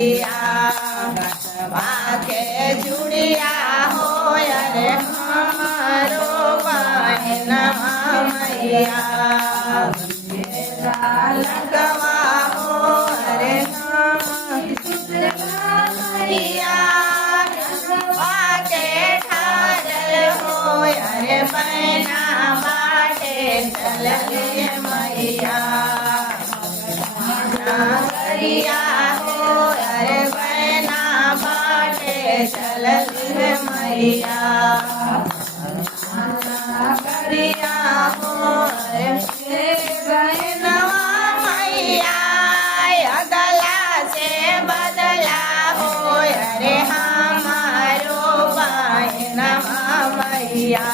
मैया वाके जुड़िया होय रे हमारो बहनवा मैया लगवा हो रे मैया वाके ठारल होय रे बहना बाटे चल रे मैया करिया हो रे बहना बाटे चल रे मैया करिया हो रे बहनवा मैया अगला से बदला हो रे हमारो बहनवा मैया